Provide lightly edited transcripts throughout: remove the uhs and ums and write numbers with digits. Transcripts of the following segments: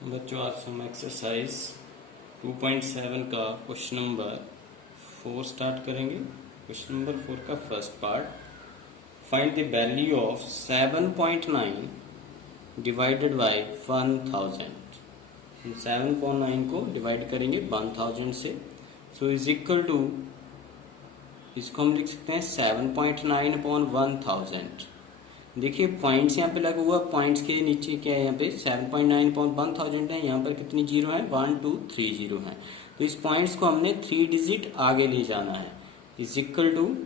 बच्चों आज हम एक्सरसाइज 2.7 का क्वेश्चन नंबर 4 स्टार्ट करेंगे। क्वेश्चन नंबर 4 का first part, find the value of 7.9 divided by 1000। हम 7.9 को डिवाइड करेंगे 1000 से, सो इज इक्वल टू, इसको हम लिख सकते हैं 7.9 अपॉन 1000। देखिए पॉइंट्स यहाँ पे लगा हुआ, पॉइंट्स के नीचे क्या है, यहाँ पे 7.9 अपॉन 1000 है। यहाँ पर कितनी जीरो है, 1 2 3 जीरो है। तो इस पॉइंट्स को हमने 3 डिजिट आगे ले जाना है। इज इक्वल टू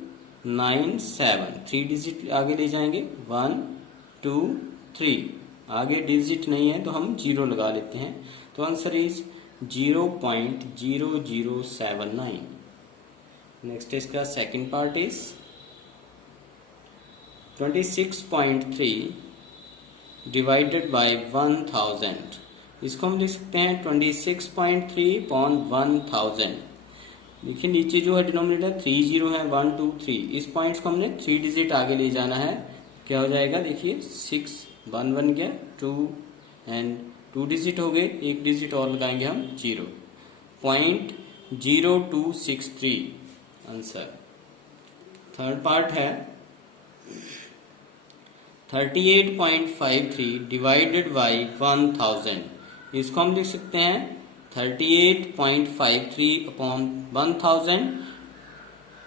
9 7, 3 डिजिट आगे ले जाएंगे, 1 2 3। आगे डिजिट नहीं है तो हम जीरो लगा लेते हैं। तो आंसर इज 0.0079। नेक्स्ट इसका second part is 26.3 divided by 1000। इसको हम लिख सकते हैं 26.3 अपॉन 1000। देखिए नीचे जो है डिनोमिनेटर 3 जीरो है, 1 2 3। इस पॉइंट्स को हमने 3 डिजिट आगे ले जाना है। क्या हो जाएगा, देखिए 6 1 बन गया, 2 एंड 2 डिजिट हो गए, एक डिजिट और लगाएंगे हम 0.0263 आंसर। थर्ड पार्ट है 38.53 डिवाइडेड बाई 1000। इसको हम लिख सकते हैं 38.53 अपॉन 1000।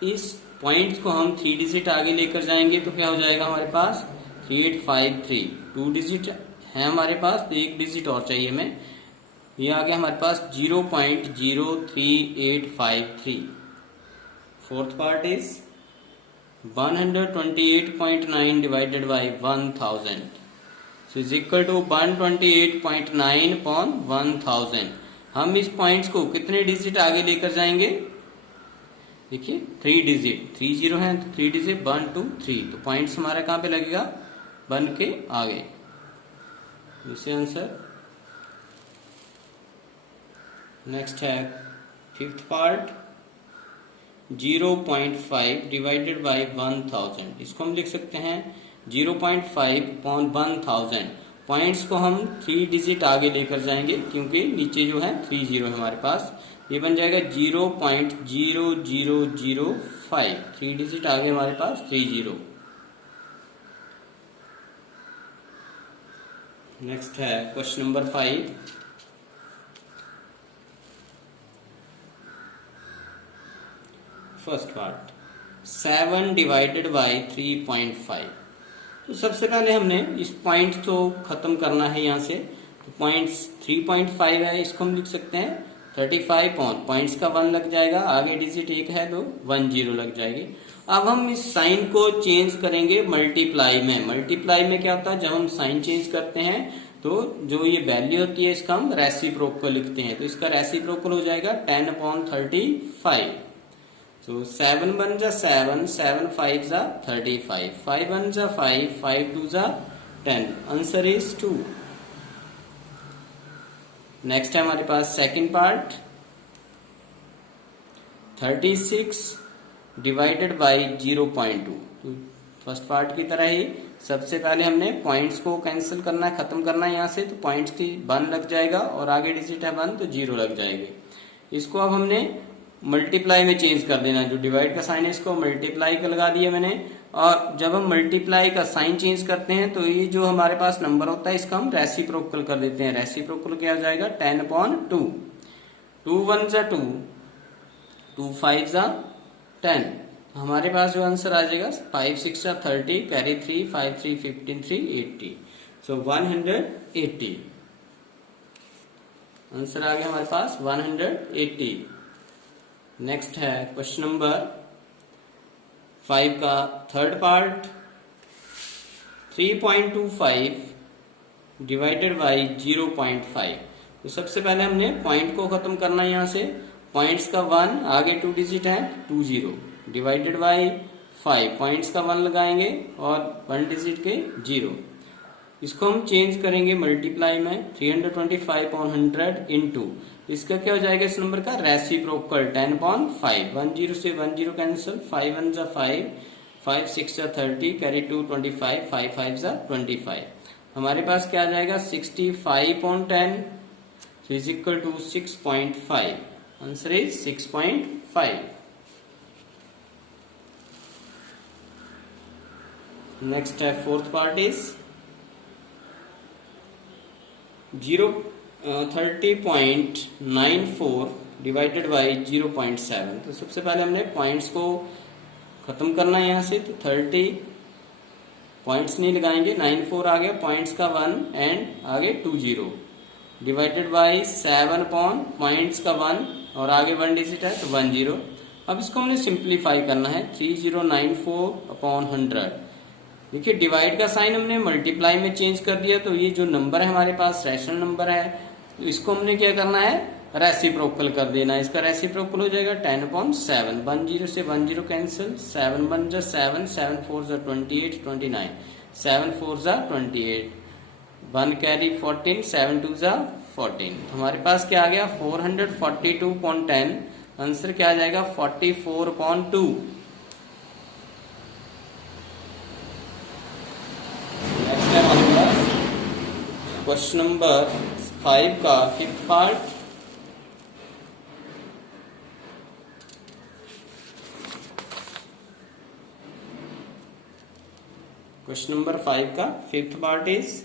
इस पॉइंट्स को हम 3 डिजिट आगे लेकर जाएंगे तो क्या हो जाएगा हमारे पास 3853। 2 डिजिट है हमारे पास, तो एक डिजिट और चाहिए हमें। ये आ गया हमारे पास 0.03853। Fourth part is 128.9 divided by 1000, so is equal to 128.9 upon 1000। हम इस पॉइंट्स को कितने डिजिट आगे लेकर जाएंगे, देखिए 3 डिजिट, 3 जीरो है तो 3 डिजिट 1 2 3। तो पॉइंट्स हमारा कहाँ पे लगेगा, 1 के आगे। इसे आंसर। नेक्स्ट है फिफ्थ पार्ट 0.5 डिवाइडेड बाई 1000। इसको हम लिख सकते हैं 0.5 अपॉन 1000। पॉइंट्स को हम 3 डिजिट आगे लेकर जाएंगे क्योंकि नीचे जो है 3 जीरो है हमारे पास। ये बन जाएगा 0.0005। 3 डिजिट आगे हमारे पास 3 जीरो। नेक्स्ट है question number 5। First part 7 divided by 3.5। तो सबसे पहले हमने इस पॉइंट को खत्म करना है यहाँ से। तो पॉइंट्स 3.5 है, इसको हम लिख सकते हैं 35 पॉइंट्स का 1 लग जाएगा, आगे डिजिट 1 है तो 1 जीरो लग जाएगी। अब हम इस साइन को चेंज करेंगे मल्टीप्लाई में। मल्टीप्लाई में क्या होता है, जब हम साइन चेंज करते हैं तो जो ये वैल्यू होती है इसका हम रेसिप्रोकल लिखते हैं। तो इसका रेसिप्रोकल हो जाएगा 10/35। So 7 1 जा 7, 7 5 जा 35, 5 1 जा 5, 5 2 जा 10। Answer is 2। नेक्स्ट है हमारे पास सेकंड पार्ट 36 डिवाइडेड बाई 0.2। तो फर्स्ट पार्ट की तरह ही सबसे पहले हमने पॉइंट्स को कैंसिल करना है, खत्म करना है यहाँ से। तो पॉइंट्स की 1 लग जाएगा और आगे डिजिट है 1 तो 0 लग जाएगी। इसको अब हमने मल्टीप्लाई में चेंज कर देना। जो डिवाइड का साइन है इसको मल्टीप्लाई का लगा दिया मैंने। और जब हम मल्टीप्लाई का साइन चेंज करते हैं तो ये जो हमारे पास नंबर होता है इसका हम रेसिप्रोकल कर देते हैं। रेसिप्रोकल क्या हो जाएगा 10/2। 2 1 जा 2, 2 5 जा 10। हमारे पास जो आंसर आ जाएगा 5 6 जा 30, कैरी 3, 5 3 15 3 80। सो 180 आंसर आ गया हमारे पास 180। नेक्स्ट है क्वेश्चन नंबर 5 का थर्ड पार्ट 3.25 डिवाइडेड बाई 0.5। तो सबसे पहले हमने पॉइंट को खत्म करना है यहाँ से। पॉइंट्स का 1 आगे 2 डिजिट है 2 जीरो, डिवाइडेड बाई 5। पॉइंट्स का 1 लगाएंगे और 1 डिजिट के 0। इसको हम चेंज करेंगे मल्टीप्लाई में। 325 अपॉन 100 इंटू, इसका क्या हो जाएगा इस नंबर का रेसिप्रोकल 10/5। 1 0 से 1 0 कैंसिल, 5 1 जा 5, 5 6 जा 30, कैरी 2 25, 5 5 जा 25। हमारे पास क्या आ जाएगा 65/10 So is equal to 6.5. Answer is 6.5. Next fourth part is 30.94 divided by 0.7। तो सबसे पहले हमने पॉइंट्स को खत्म करना है यहाँ से, तो 30 पॉइंट्स नहीं लगाएंगे, 94 आ गया, पॉइंट्स का 1 एंड आगे 20 डिवाइडेड बाई 7 अपॉन पॉइंट्स का 1 और आगे 1 डिजिट है तो 10। अब इसको हमने सिंप्लीफाई करना है, 3094 अपॉन 100। देखिए डिवाइड का साइन हमने मल्टीप्लाई में चेंज कर दिया, तो ये जो नंबर है हमारे पास रैशनल नंबर है, तो इसको हमने क्या करना है, रेसिप्रोकल कर देना है। इसका रेसिप्रोकल हो जाएगा 10/7। 10 से 10 कैंसिल, 7 1 जा 7, 7 4 जा 28, 29, 7 4 जा 28, 1 कैरी 14, 7 2 जा 14। हमारे पास क्या आ गया 442.10। आंसर क्या आ जाएगा 44.2। नेक्स्ट है हमारे पास क्वेश्चन नंबर 5 का 5th पार्ट। क्वेश्चन नंबर 5 का 5th part is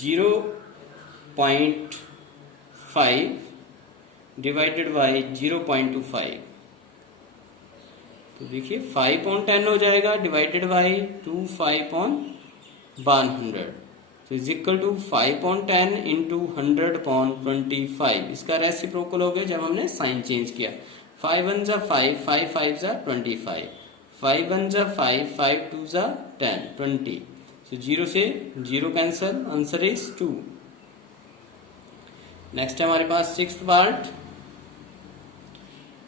0.5 divided by 0.25। तो देखिए 5/10 हो जाएगा डिवाइडेड बाई 25/100, तो इज इक्वल टू 5/10 इंटू 100/25। इसका रेसिप्रोकल हो गया जब हमने साइन चेंज किया। 5 1 जा 5, 5 5 जा 25, 5 1 जा 5, 5 2 जा 10, 20। So 0 से 0 कैंसल, आंसर इज 2। नेक्स्ट है हमारे पास 6th पार्ट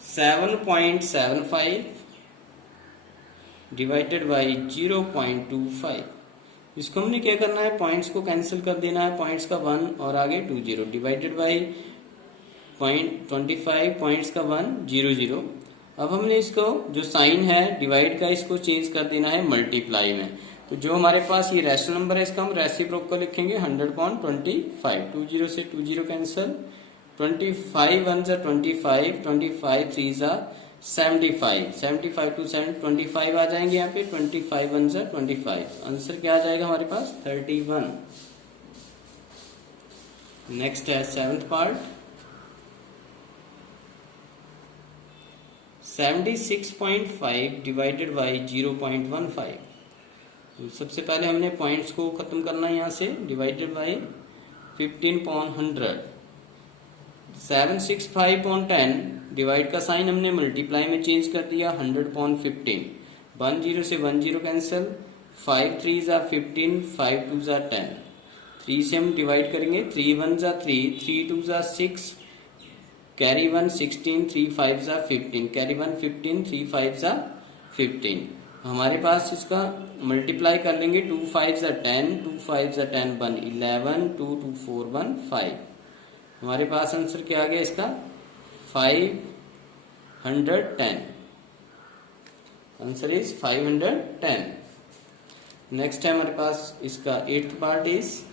7.75 डिवाइडेड बाई 0.25। इसको हमने क्या करना है, पॉइंट्स को कैंसिल कर देना है, पॉइंट्स का 1 और आगे 20 डिवाइडेड बाई 0.25, पॉइंट्स का 1 0 अब हमने इसको जो साइन है डिवाइड का, इसको चेंज कर देना है मल्टीप्लाई में। तो जो हमारे पास ये रैशनल नंबर है इसका हम रेसिप्रोकल लिखेंगे 100/25। 20 से 20 कैंसिल, 25 1 जा 25, 25 3 जा 75, 75 2 7 25 आ जाएंगे यहाँ पे, 25 1 जा 25। आंसर क्या आ जाएगा हमारे पास 31। नेक्स्ट है 7th पार्ट 76.5 डिवाइडेड बाई 0.15। तो सबसे पहले हमने पॉइंट्स को खत्म करना है यहाँ से, डिवाइडेड बाई 15/100। 765/10 डिवाइड का साइन हमने मल्टीप्लाई में चेंज कर दिया 100/15। 10 से 10 कैंसिल, 5 3 जा 15, 5 2 जा 10। 3 से हम डिवाइड करेंगे, 3 1 जा 3, 3 2 जा 6, कैरी 1 16, 3 5 जा 15, कैरी 1 15, 3 5 जा 15। हमारे पास इसका मल्टीप्लाई कर लेंगे, 2 5 जा 10, 2 5 जा 10 1 11, 2 2 4 1 5। हमारे पास आंसर क्या आ गया इसका 510। Answer is 510। नेक्स्ट है हमारे पास इसका 8th part is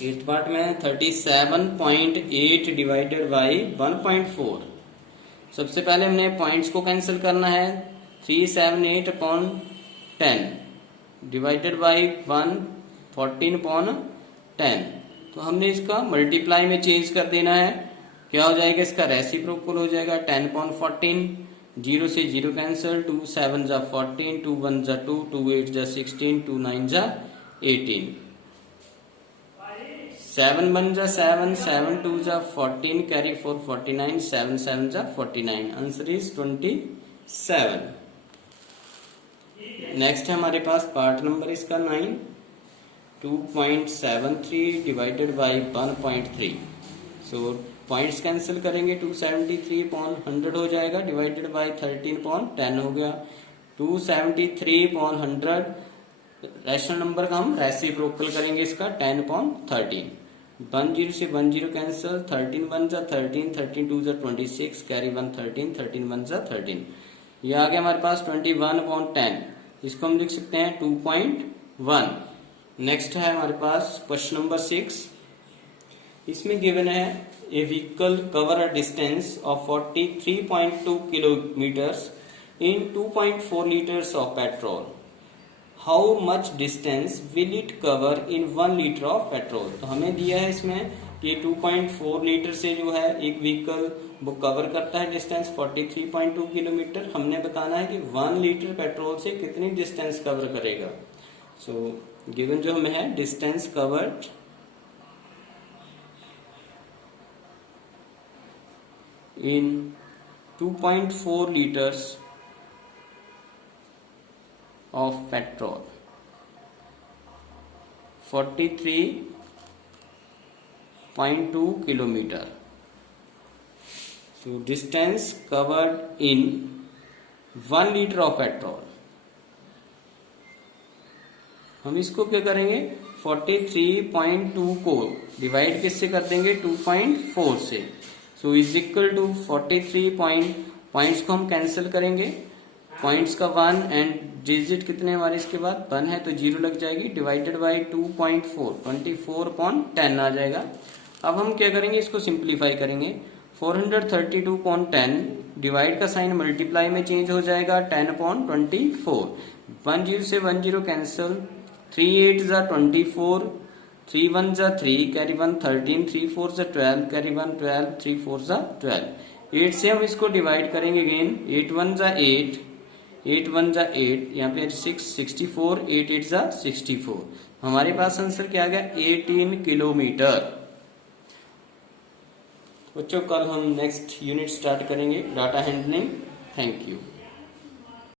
8th part में 37.8 डिवाइडेड बाई 1.4। सबसे पहले हमने पॉइंट्स को कैंसिल करना है, 378/10 डिवाइडेड बाई 114/10। तो हमने इसका मल्टीप्लाई में चेंज कर देना है, क्या हो जाएगा इसका रेसिप्रोकल हो जाएगा 10/14। 0 से 0 कैंसिल, 2 7 जा 14, 2 1 जा 2, 2 8 जा 16, 2 9 जा 18, 7 1 जा 7, 7 2 जा 14, कैरी 4 49, 7 7 जा 49। Answer is 27। नेक्स्ट है हमारे पास पार्ट नंबर इसका 9, 2.73 divided by 1.3। So points cancel करेंगे, 273/100 हो जाएगा डिवाइडेड बाई 13/10 हो गया। 273/100 रैशनल नंबर का हम रेसिप्रोकल करेंगे इसका 10/13। 10 से 10 कैंसिल, 13 1 जा 13, 13 2 जा 26, कैरी 1 13, 13 1 जा 13। ये आ गया हमारे पास 21/10। इसको हम लिख सकते हैं 2.1। नेक्स्ट है हमारे पास क्वेश्चन नंबर 6। इसमें गिवन है a vehicle cover a distance of 43.2 kilometres in 2.4 litres of petrol. How much distance will it cover in 1 litre of petrol. तो हमें दिया है इसमें कि 2.4 लीटर से जो है एक व्हीकल वो कवर करता है डिस्टेंस 43.2 किलोमीटर। हमने बताना है कि 1 लीटर पेट्रोल से कितनी डिस्टेंस कवर करेगा। सो गिवन जो हमें है distance covered in 2.4 liters of petrol, 43.2 kilometer. So distance covered in 1 liter of petrol. हम इसको क्या करेंगे 43.2 को डिवाइड किससे कर देंगे 2.4 से। So is equal to 43 points को हम कैंसिल करेंगे, पॉइंट्स का 1 एंड डिजिट कितने हमारे इसके बाद 1 है तो 0 लग जाएगी, डिवाइडेड बाय 2.4 24/10 आ जाएगा। अब हम क्या करेंगे इसको सिंप्लीफाई करेंगे 432/10 डिवाइड का साइन मल्टीप्लाई में चेंज हो जाएगा 10/24 10 से 10 कैंसिल 3 8 जा 24 3 1 जा 3 कैरी 1 13 3 4 जा 12 कैरी 1 12 3 4 जा 12 8 से हम इसको डिवाइड करेंगे अगेन 8 1 जा 8 8 1 जा 8 यहाँ पे 6 64 8 8 जा 64। हमारे पास आंसर क्या आ गया 18 किलोमीटर। बच्चों कल हम नेक्स्ट यूनिट स्टार्ट करेंगे डाटा हैंडलिंग। Thank you.